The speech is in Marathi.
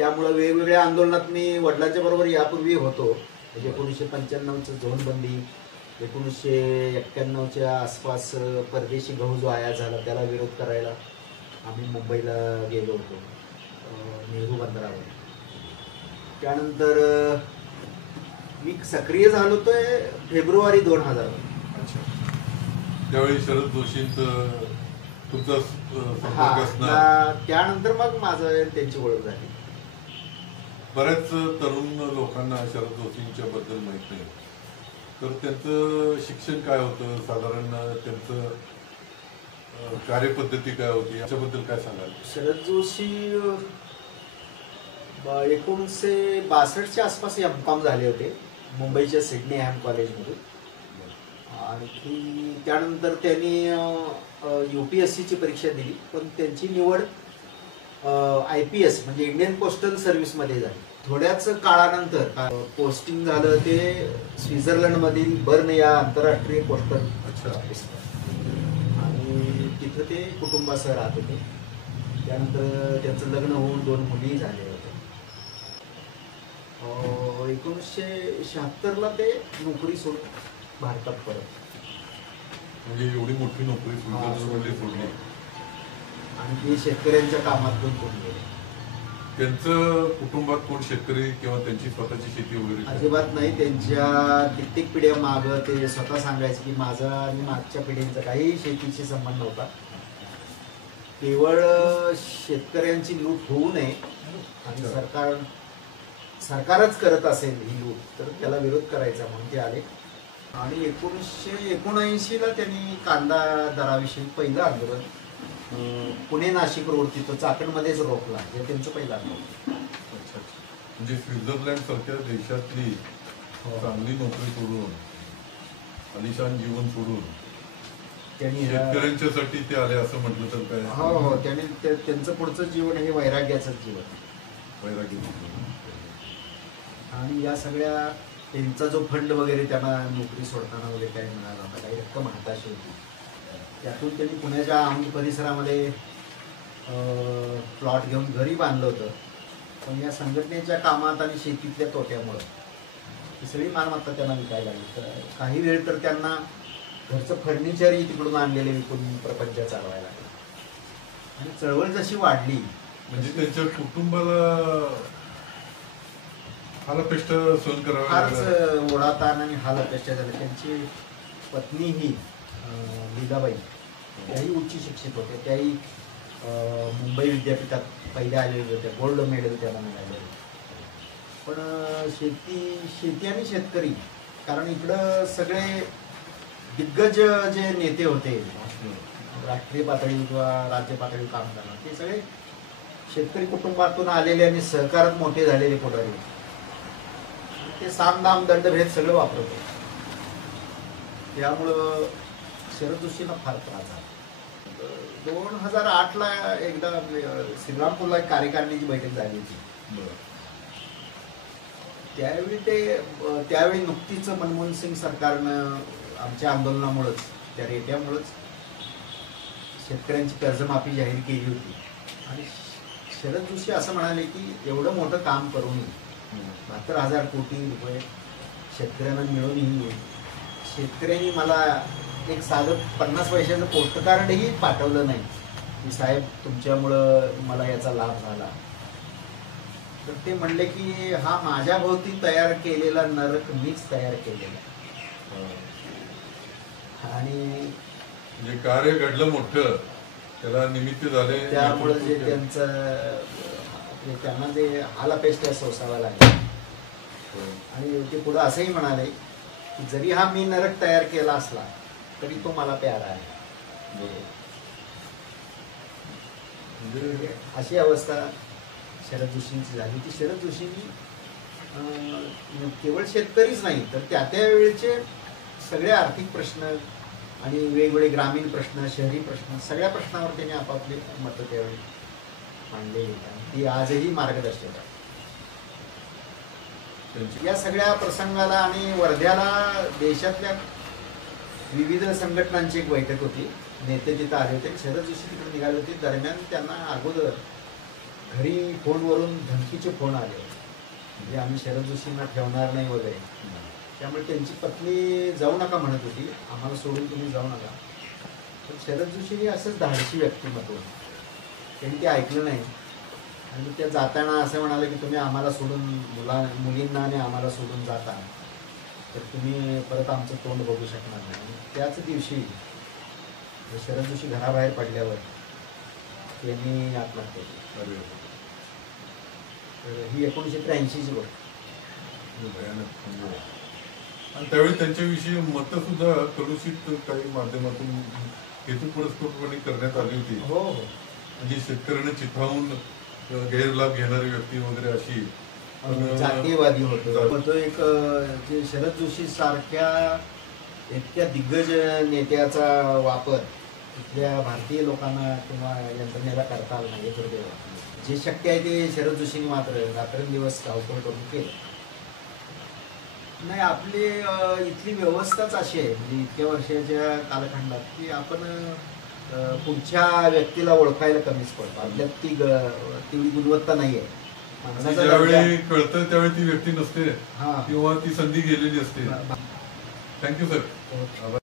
त्यामुळं वेगवेगळ्या आंदोलनात मी वडिलांच्या बरोबर यापूर्वी होतो. 1995चं झोनबंदी, 1991च्या आसपास परदेशी गहू जो आयात झाला त्याला विरोध करायला आम्ही मुंबईला गेलो होतो, नेहरू बंदरावर. त्यानंतर मी सक्रिय झालो तो फेब्रुवारी 2000. अच्छा, त्यावेळी शरद जोशींचं तुमचा संपर्क असणार. त्यानंतर मग माझं त्यांची ओळख झाली. बऱ्याच तरुण लोकांना शरद जोशींच्या बद्दल माहित नाही, तर त्यांचं शिक्षण काय होतं, साधारण त्यांचं कार्यपद्धती काय होती, याच्याबद्दल काय सांगाल? शरद जोशी 1962च्या आसपास एम.कॉम झाले होते मुंबईच्या सिडनी हॅम कॉलेजमधून. आणि त्यानंतर त्यांनी UPSCची परीक्षा दिली, पण त्यांची निवड IPS म्हणजे इंडियन पोस्टल सर्व्हिसमध्ये झाली. थोड्याच काळानंतर पोस्टिंग झालं ते स्वित्झर्लंडमधील बर्न या आंतरराष्ट्रीय पोस्टल ऑफिसवर, आणि तिथं ते कुटुंबासह राहत होते. त्यानंतर त्यांचं लग्न होऊन 2 मुली झाले होते. 1976ला ते नोकरी सोडून भारतात परत. म्हणजे एवढी मोठी नोकरी सोडली आणि ते शेतकऱ्यांच्या कामात गुंतून गेले. त्यांचं कुटुंबात कोण शेतकरी किंवा त्यांची स्वतःची शेती वगैरे? अजिबात नाही. त्यांच्या कित्येक पिढ्या मागं ते स्वतः सांगायचे की माझा आणि मागच्या पिढींचा काही शेतीशी संबंध नव्हता. केवळ शेतकऱ्यांची लूट होऊ नये आणि सरकारच करत असेल ही लूट तर त्याला विरोध करायचा म्हणून ते आले. आणि 1979ला त्यांनी कांदा दराविषयी पहिलं आंदोलन पुणे नाशिक रोड तिथं चाकणमध्येच रोखला. हे त्यांचं पहिलं आंदोलन. म्हणजे स्वित्झर्लंड सारख्या देशातली चांगली नोकरी सोडून, आलिशान जीवन सोडून त्यांनी शेतकऱ्यांच्यासाठी ते आले असं म्हटलं तर काय? हो, त्यांनी त्यांचं पुढचं जीवन हे वैराग्याचं जीवन. आणि या सगळ्या त्यांचा जो फंड वगैरे त्यांना नोकरी सोडताना वगैरे काही मिळाला होता, काही रक्कम हाताशी होती, त्यातून त्यांनी पुण्याच्या आमच्या परिसरामध्ये प्लॉट घेऊन घरी बांधलं होतं. पण या संघटनेच्या कामात आणि शेतीतल्या तोट्यामुळं ही सगळी मालमत्ता त्यांना विकायला लागली. तर काही वेळ तर त्यांना घरचं फर्निचरही तिकडून आणलेले विकून प्रपंच चालवायला लागला. आणि चळवळ जशी वाढली म्हणजे त्यांच्या कुटुंबाला हालअपेष्ट सहन करावी, फारच ओढाताण आणि हालअपेष्ट झाले. त्यांची पत्नी ही लीलाबाई, त्याही उच्च शिक्षित होत्या. त्याही मुंबई विद्यापीठात पहिल्या आलेल्या होत्या. गोल्ड मेडल त्यांना मिळाले. पण शेती आणि शेतकरी, कारण इकडं सगळे दिग्गज जे नेते होते राष्ट्रीय पातळी किंवा राज्य पातळी काम करणार, ते सगळे शेतकरी कुटुंबातून आलेले आणि सहकारात मोठे झालेले पुढारी. ते सामदाम दंडभेद सगळं वापरत होते. त्यामुळं शरद जोशींना फार त्रास झाला. 2008ला एकदा श्रीरामपूरला एक कार्यकारिणीची बैठक झाली होती. त्यावेळी नुकतीच मनमोहन सिंग सरकारनं आमच्या आंदोलनामुळंच, त्या रेट्यामुळंच शेतकऱ्यांची कर्जमाफी जाहीर केली होती. आणि शरद जोशी असं म्हणाले की एवढं मोठं काम करूनही 72,000 कोटी रुपये शेतकऱ्यांना मिळूनही शेतकऱ्यांनी मला एक साधं 50 पैशाचं पोस्टकार्डही पाठवलं नाही की साहेब तुमच्यामुळं मला याचा लाभ झाला. तर ते म्हणले की हा माझ्या भोवती तयार केलेला नरक मीच तयार केलेला. आणि म्हणजे कार्य घडलं मोठं, त्याला निमित्त झाले, त्यामुळे जे त्यांना जे हालअपेष्ट सोसावा लागला. आणि ते पुढे असंही म्हणाले की जरी हा मी नरक तयार केला असला तरी तो मला प्यारा आहे. म्हणजे अशी अवस्था शरद जोशींची झाली. ती शरद जोशींनी केवळ शेतकरीच नाही तर त्या वेळेचे सगळे आर्थिक प्रश्न आणि वेगवेगळे ग्रामीण प्रश्न, शहरी प्रश्न, सगळ्या प्रश्नावर त्यांनी आपापले मतं त्यावेळी मांडलेली. ती आजही मार्गदर्शक आहे. या सगळ्या प्रसंगाला आणि वर्ध्याला देशातल्या विविध संघटनांची एक बैठक होती. नेते तिथं आले होते. शरद जोशी तिकडे निघाले होते. दरम्यान त्यांना अगोदर घरी फोनवरून धमकीचे फोन आले म्हणजे आम्ही शरद जोशींना ठेवणार नाही वगैरे. त्यामुळे त्यांची पत्नी जाऊ नका म्हणत होती, आम्हाला सोडून तुम्ही जाऊ नका. पण शरद जोशी असंच धाडशी व्यक्तिमत्व, त्यांनी ते ऐकलं नाही आणि त्या जाताना असं म्हणाले की तुम्ही आम्हाला सोडून मुलींना आणि आम्हाला सोडून जाता तर तुम्ही परत आमचं तोंड बघू शकणार नाही. आणि त्याच दिवशी शरद जोशी घराबाहेर पडल्यावर त्यांनी आत्महत्या केली. तर ही 1983ची गोष्ट. भयानक म्हणजे. आणि त्यावेळी त्यांच्याविषयी मतं सुद्धा कलुषित काही माध्यमातून हेतुपुरस्परपणे करण्यात आली होती. हो हो. म्हणजे शेतकऱ्यांना चिथावून गैरलाभ घेणारी व्यक्ती वगैरे अशी जातीयवादी होतो. तो एक जे शरद जोशी सारख्या इतक्या दिग्गज नेत्याचा वापर इथल्या भारतीय लोकांना किंवा यंत्रणेला करता आला नाही. दुर्दैव. जे शक्य आहे ते शरद जोशींनी मात्र रात्रंदिवस धावपळ करून केलं. नाही, आपली इथली व्यवस्थाच अशी आहे म्हणजे इतक्या वर्षाच्या कालखंडात की आपण पुढच्या व्यक्तीला ओळखायला कमीच पडतो. आपल्यात तेवढी गुणवत्ता नाही आहे. ज्यावेळी कळतं त्यावेळी ती व्यक्ती नसते हां किंवा ती संधी गेलेली असते. Thank you sir.